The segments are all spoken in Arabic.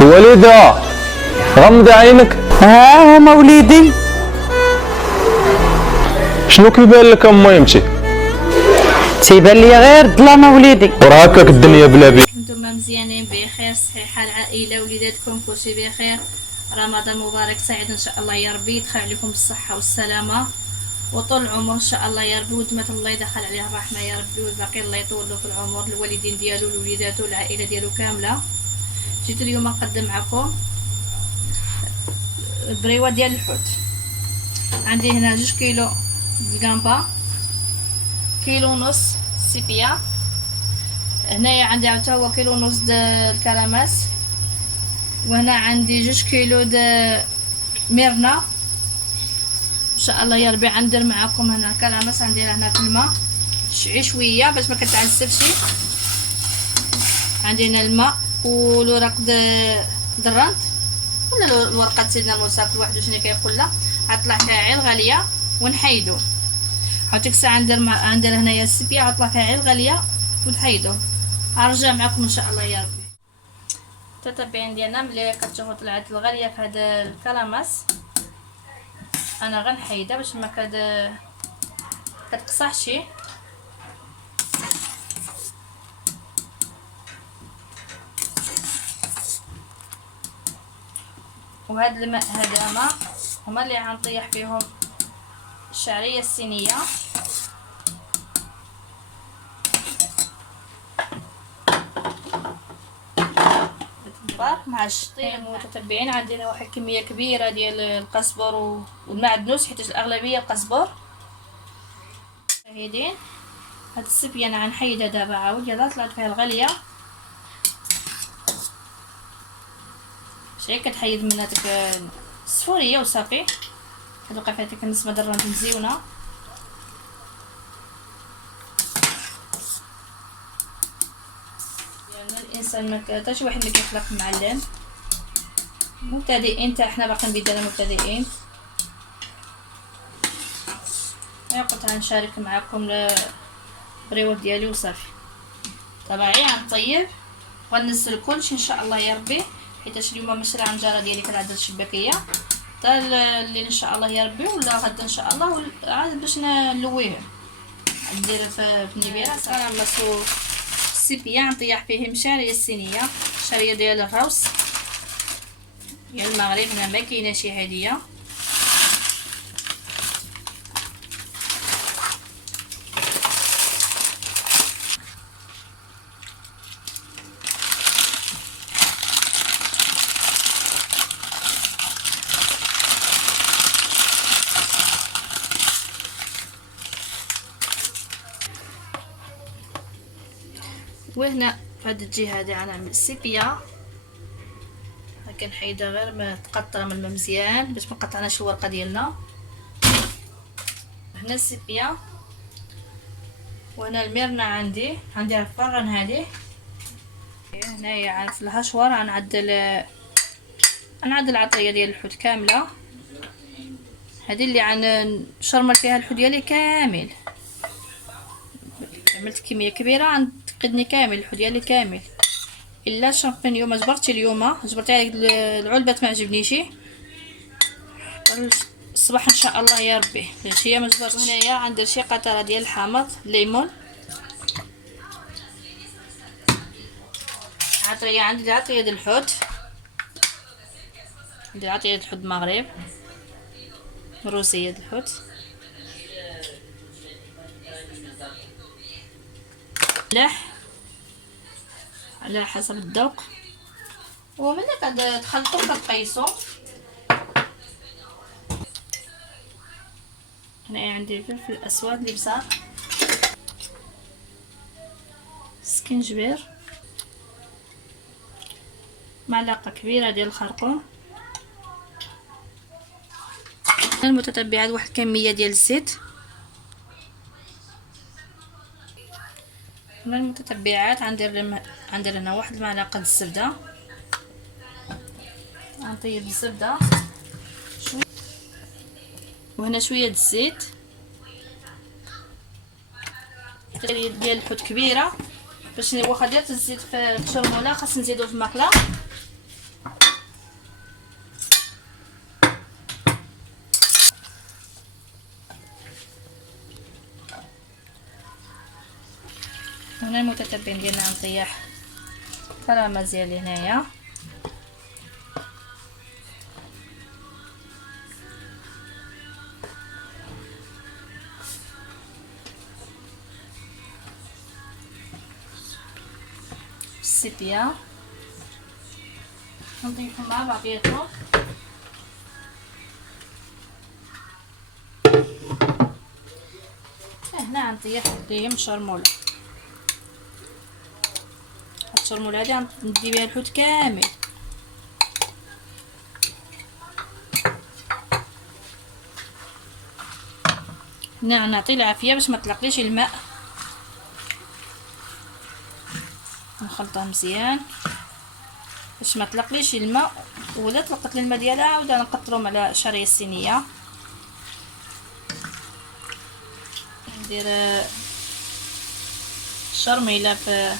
وليدة غمضي عينك. ها هما وليدي. شنو كيبان لك اما يمشي؟ تيبان لي غير الظلامه وليدي. وراه هكاك الدنيا بلا بي. انتم مزيانين بخير، صحيحه العائله وليداتكم كلشي بخير. رمضان مبارك سعيد ان شاء الله يا ربي، يدخل عليكم بالصحه والسلامه وطول العمر ان شاء الله يا ربي، ودمت الله يدخل عليه الرحمه يا ربي، والباقي الله يطول له في العمر، الوالدين ديالو لوليداتو العائله ديالو كامله. جيت اليوم نقدم معكم بريوه ديال الحوت. عندي هنا 2 كيلو القامبا، كيلو ونص سيبيا، هنايا عندي حتى هو كيلو ونص د الكراماس، وهنا عندي 2 كيلو د ميرنا ان شاء الله يا ربي. غندير معكم هنا الكراماس، غنديرها هنا في الماء شويه باش ما كتعسفش. عندي هنا الماء والورق درانت ولا الورقه سيدنا موسى، كل واحد شنو كيقول لها. غطلع فيها عيل غاليه ونحيدو. هاوتيك الساعه ندير هنايا السبيه، غطلع فيها عيل غاليه ونحيدو. غنرجع معكم ان شاء الله يا ربي. التتبعين ديالنا ملي كتشوفوا طلعت الغاليه في هذا الكراماس، انا غنحيدها باش ما كتقصحش. وهاد الماء هذا هما اللي غنطيح فيهم الشعريه الصينيه. مع الشطيح. المتتبعين عندنا واحد كميه كبيره ديال القزبر والمعدنوس، حيت الاغلبيه القزبر. شاهدين هاد السبيه انا غنحيدها دابا عاود. يلا طلعت فيها الغاليه، شي كتحيد من هذيك الصفوريه وصافي. كتبقى فيها ديك النسمه درانت مزيونه. يعني الانسان ما حتى شي واحد ما كيخلق معلم، مبتدئين، حتى حنا باقيين بدانا مبتدئين. انا قلت غنشارك معكم البريوه ديالي وصافي. طبعي غنطيب وغنزل كلشي ان شاء الله يا ربي، حيت اليوم مشري عند الجاره ديالي كالعاده الشباكيه حتى الليل ان شاء الله يا ربي، ولا غدا ان شاء الله عاد باش نلويه ندير في النبيره. انا مسو السيبيه نطيح فيه مشاريه الصينيه، شاريه ديال الروس ديال المغرب، هنا ما كايناش هديه. وهنا في هاد الجهه هادي غنعمل السيبيه، كنحيدها غير ما تقطر من الماء مزيان باش ما قطعناش الورقه ديالنا. هنا السيبيه، وهنا الميرنا عندي الفرن هادي. هنايا في الهشوار غنعدل العطريه ديال الحوت كامله، هذه اللي غنشرمل فيها الحوت ديالي كامل. عملت كميه كبيره غنتقدني كامل الحوت ديالي كامل، الا الشامبينيون ما جبرتي اليوم، جبرتي عليك العلبات ما عجبنيش، الصباح ان شاء الله يا ربي العشيه ما جبرتش. هنايا غندير شي قطره ديال الحامض الليمون. عطريه عندي عطريه ديال الحوت، عندي عطريه ديال الحوت المغرب، روسيه ديال الحوت، ملح على حسب الذوق، وملي كتخلطو كتقيسو. هنايا عندي الفلفل الاسود اللي بصح، سكنجبير، معلقه كبيره ديال الخرقوم. المتتبعات واحد الكميه ديال الزيت. من المتتبعات غندير هنا واحد المعلقه الزبده، غنطيب الزبده شويه، وهنا شويه الزيت ديال الحوت كبيره باش واخا درت الزيت في الشرموله خاص نزيدو في المقله. هنا المتتبعين ديالنا غنطيح الفراماز ديالي هنايا. السيبيا نضيفهم مع بعضياتهم. هنا غنطيح ليهم الشرموله. هاد الشرموله هادي غندي بها الحوت كامل. هنا غنعطي العافيه باش ما تلقليش الماء. نخلطها مزيان باش ما تلقليش الماء، ولا طلقت الماء ديالها عاود نقطرهم على شاريه الصينيه. ندير الشرميله في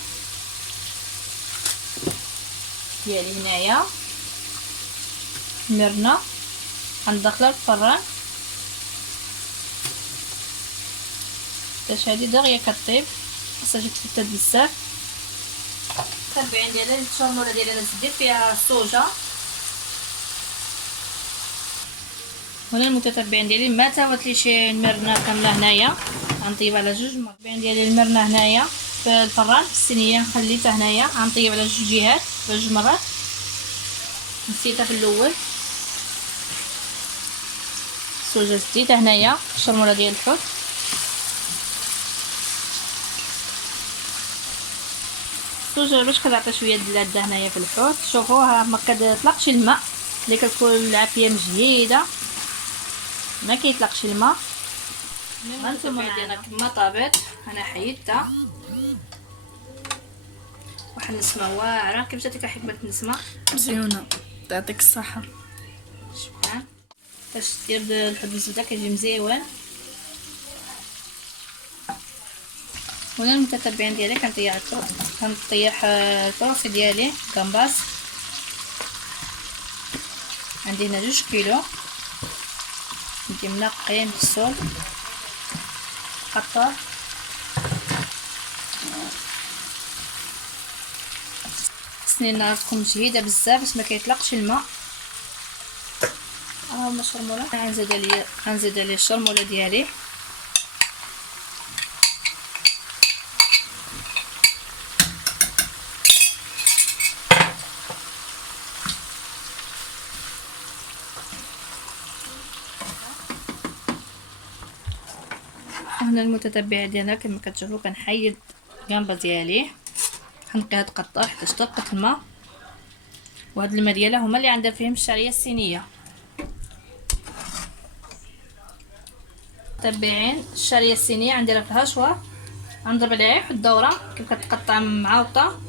ديالي هنايا مرنه، غندخلها للفران باش هادي دغيا كطيب، خاصها تجي تفتت بزاف. التبعين ديالها الشرموله ديالنا نزيد فيها الصوجه. هنا المتتبعين ديالي ما تاوتليش المرنه كامله هنايا، غنطيب على جوج مرات. التبعين ديالي المرنه هنايا في الفران في الصينيه خليتها هنايا، غنطيب على جوج جهات بجوج مرات. نسيتها في الاول الصوجه زديتها هنايا الشرموله ديال الحوت. الصوجه باش كتعطي شويه اللذه هنايا في الحوت. شوفوا ما كتطلقش الماء، اللي كتكون العافيه مجيده ما كيطلقش الماء. غنتوما عندنا كما طابت، انا حيدتها واحد النسمه واعره. كيف جاتك حكمه النسمه؟ مزيونه يعطيك الصحه. شكرا. باش دير الحب الزبده كيجي مزيون. هنا المتتبعين ديالي كنطيح البروفي ديالي كامباس. عندي هنا 2 كيلو، ندي منقي مغسول قطر. خصني النار تكون مجهده بزاف باش ما كيطلقش الماء. هما الشرموله غنزيد عليه الشرموله ديالي. هنا المتتبع ديالنا كما كتشوفوا كنحيد الجنبه ديالي، كنقيها تقطر حتى تطلق الماء. وهاد الماء ديالها هما اللي عندها فيهم الشعريه الصينيه. متبعين الشعريه الصينيه عندنا في الهشوه، غنضرب عليها واحد الدوره كيف كتقطع معوطه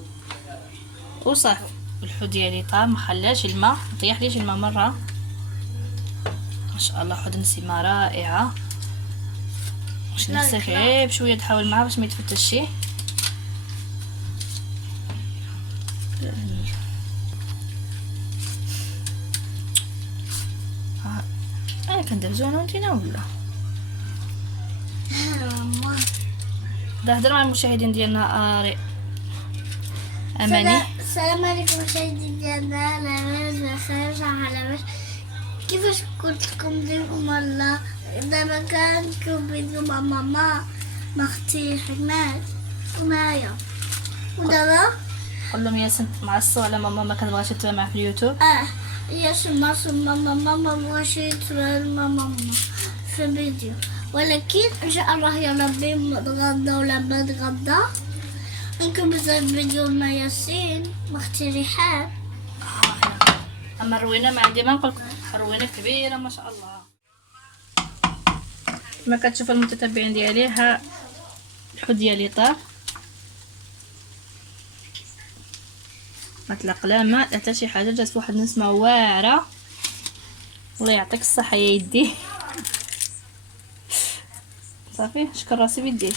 وصافي. الحوت ديالي طاب مخلاش الماء، مطيحليش الماء مره. ما شاء الله حوت نسيمه رائعه. واش نفسك عيب شويه تحاول معاه باش ما يتفتش شي. انا كندير زوين وانتينا ولا هضر مع المشاهدين ديالنا. اماني السلام عليكم مشاهدين ديالنا. لاباس بخير على باش كيفاش قلت لكم ديكم والله دابا كنتكم بينكم مع ماما مع اختي حماد ومعايا. ودابا قول لهم ياسين معصو على ماما ما كتبغاش تتبع معاه في اليوتيوب. يا سما ماما ما بغاش يتبع ماما في الفيديو، ولكن ان شاء الله يا ربي نتغدى ولا نتغدى نكون بزاف فيديو مع ياسين مع اختي ريحان. اما الروينه ما عندي ما نقول لكم، الروينه كبيره ما شاء الله. كما كتشوفوا المتتبعين ديالي ها الحوت ديالي طاب، ما طلق لا ماء حتى شي حاجه، جات فواحد النسمه واعره. الله يعطيك الصحه يا يدي. صافي شكر راسي بيدي.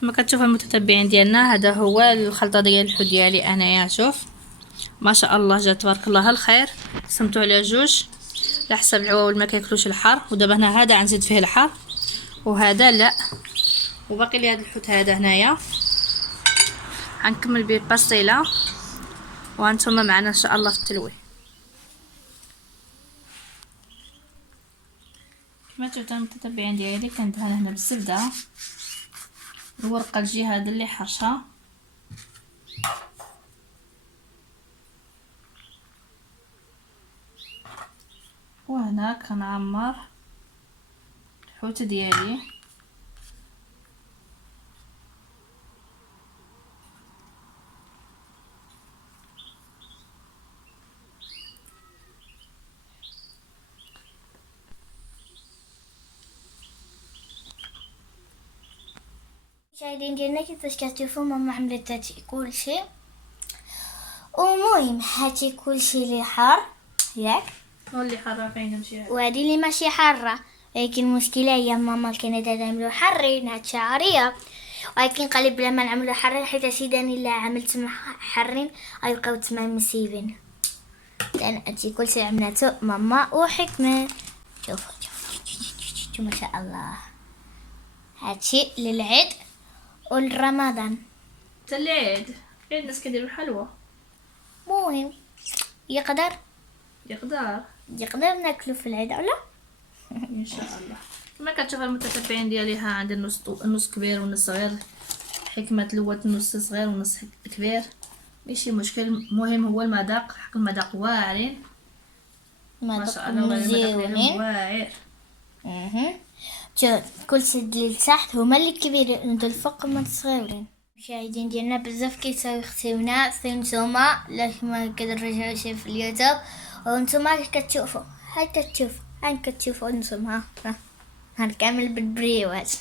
كما كتشوفوا المتتبعين ديالنا، هذا هو الخلطه ديال الحوت ديالي انايا. شوف ما شاء الله جات تبارك الله الخير. قسمتو على جوج على حسب العواول ما كياكلوش الحار. ودابا هنا هذا غنزيد فيه الحار وهذا لا، وباقي لي هذا الحوت هذا هنايا غنكمل به الباستيله وانتم معنا ان شاء الله في التلوي. كما تعتبروا المتتبعين ديالي كندهن هنا بالزبده الورقه الجهه هذا اللي حرشه، وهنا كنعمر الحوت ديالي. مشاهدين ديالنا كيفاش كتشوفوا ماما عملت هادشي كلشي، ومهم هاتي كلشي اللي حار ياك، واللي حاره فين نمشي وهادي اللي ماشي حاره، ولكن المشكله هي ماما كانت نعملو حارين هاد شعريه، ولكن قالت بلا ما نعملو حارين حيت سيداني الا عملت حارين غيبقاو تما مسيبين. لان هادشي كلشي عملاتو ماما وحكمه. شوفوا ما شاء الله، هادشي للعيد والرمضان. حتى العيد الناس كيديروا الحلوى. مهم يقدر يقدر ناكلو في العيد ولا ان شاء الله. كما كتشوف المتتبعين ديالي ها عندي النص كبير والنص صغير. حكمه لوت النص صغير والنص كبير ماشي مشكل، المهم هو المذاق. حق المذاق واعرين ما شاء الله، مزيونين واعر. شوف كل سد اللي تحت هما اللي كبيرين ودول الفوق هما الصغيرين. المشاهدين ديالنا بزاف كيساو يختيونا نتوما ما كترجعوش في اليوتيوب، وانتوما كتشوفوا هاي كتشوفوا نتوما ها كامل بالبريوات.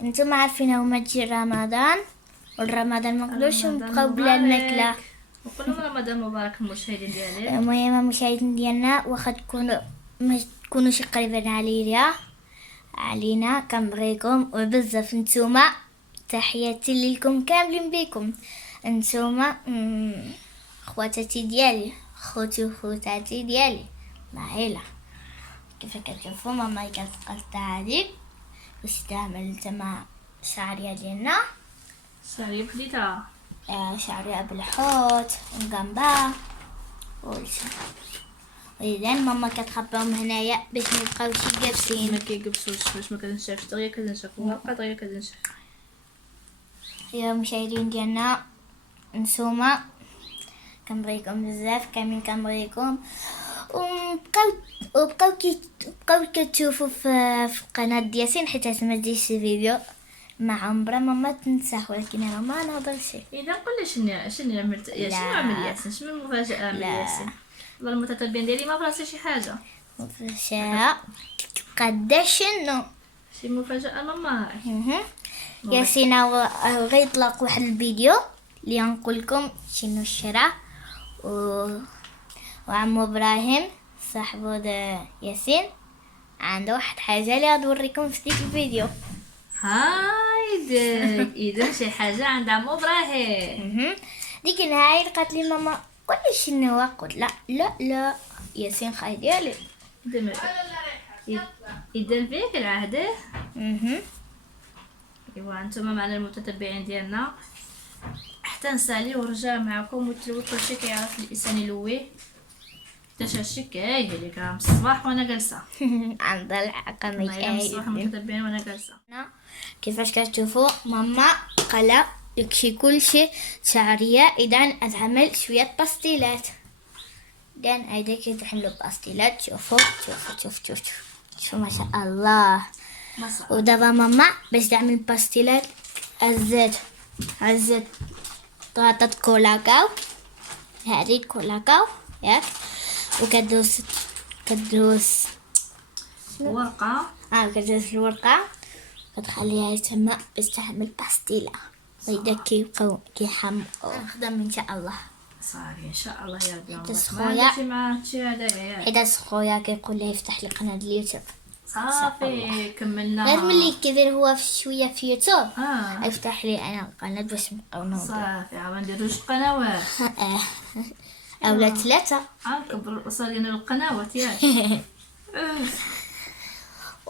انتوما عارفين هما تجي رمضان، والرمضان ما نقدروش نبقاو بلا الماكله. وكل رمضان مبارك المشاهدين ديالي. المهم المشاهدين ديالنا واخا تكونوا ما تكونوش قريبين علينا كنبغيكم وبزاف نتوما. تحياتي لكم كاملين بكم انتوما خواتاتي ديالي، خوتي وخواتاتي ديالي العائله. كيف كتشوفوا ماما كتقطع هذيك باش تعمل تما شعريه ديالنا، شعريه بحديتها شعريه بالحوت ومقنبه وكلشي. واذا ماما كتخباهم هنايا باش ما يبقاوش جالسين. ما كيقبسوش باش ما كنشافش دغيا كنشاف ورقه دغيا كنشاف. يا مشاهدين ديالنا نتوما كنبغيكم بزاف، كاملين كنبغيكم، وبقاو كتشوفوا في قناه ياسين حيت ما تجيش فيديو مع عمرها ماما تنساه، ولكن انا ما نهضرش. اذا قول لي شنو عملت يا شنو عمل ياسين، شنو المفاجاه عمل ياسين؟ والله المتتبعين ديالي ما فراسي شي حاجه. مفاجاه قداش شنو شي مفاجاه ماما. ياسين غيطلق واحد الفيديو اللي نقول لكم شنو الشرع وعمو ابراهيم صاحبو ياسين عنده واحد حاجه اللي غنوريكم في ديك الفيديو. هايدك اذا شي حاجه عند عمو ابراهيم. ديك النهار قالت لي ماما قولي شنو هو، قلت لا ياسين خاي ديالي اذا فيك العهد. ايوا انتم معنا المتتبعين ديالنا حتى نسالي ورجع معكم وتلوي كلشي كيعرف الانسان يلويه. حتى هادشي كايه لي كاع من الصباح وانا جالسه عند الحق ما من الصباح المتتبعين وانا جالسه. كيفاش كتشوفوا ماما قلا داكشي كلشي شعريه. اذا اتعمل شويه باستيلات، اذا هيدا كيتعملوا باستيلات. شوفوا ما شاء الله. ودابا ماما باش تعمل باستيلات عزت طاطا كولاكاو، هذه كولاكاو ياك، وكدوس ورقه كدوس الورقه كتخليها تما باش تعمل باستيلا. هيدا كيبقاو كيحمقوا. نخدم ان شاء الله صافي ان شاء الله يا ربي. حيت خويا مع هادشي هذايا حيت خويا كيقول لي يفتح لي قناه اليوتيوب. صافي كملنا. لازم اللي كذا هو في شوية في يوتيوب اه افتح لي انا القناة باش نبقاو نوضو. صافي عاد نديرو جوج قنوات. اولا 3. نكبر الاسره ديالنا القنوات ياك.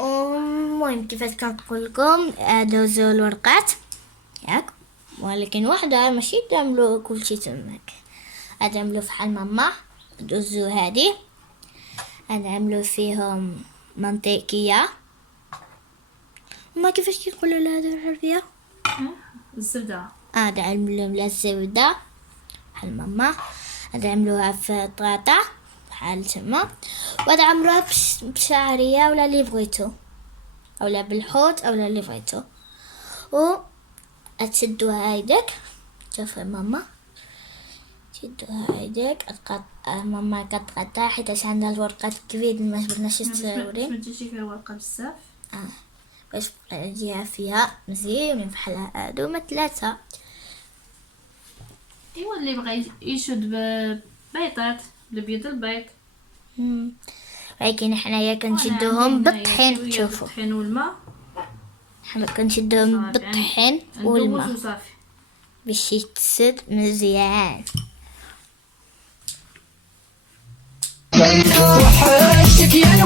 المهم كيفاش كنقول لكم دوزو الورقات ياك، ولكن واحدة ماشي تعملوا كلشي تماك، تعملوا فحال ماما. دوزو هادي نعملو فيهم منطقية. ما كيفاش كيقولوا لها هذا بالعربية؟ الزبده. نعملو لها الزبدة بحال ماما، نعملوها في طراطا بحال تما، ونعملوها بشعرية ولا اللي بغيتو، اولا بالحوت اولا اللي بغيتو. و تشدوها هيداك، شوفي ماما تشدوها هيداك ماما كتقطع حيت عندها الورقات كبير ما جبرناش التصاوري ما تجيش فيها الورقه بزاف. باش نجيها فيها مزيان بحال هادو هما 3. ايوا اللي بغى يشد ببيضات بالبيض البيض. ولكن حنايا كنشدوهم بالطحين. شوفوا الطحين والماء حنا كنشدوهم بالطحين والماء صافي باش يتسد مزيان. وحشتك يا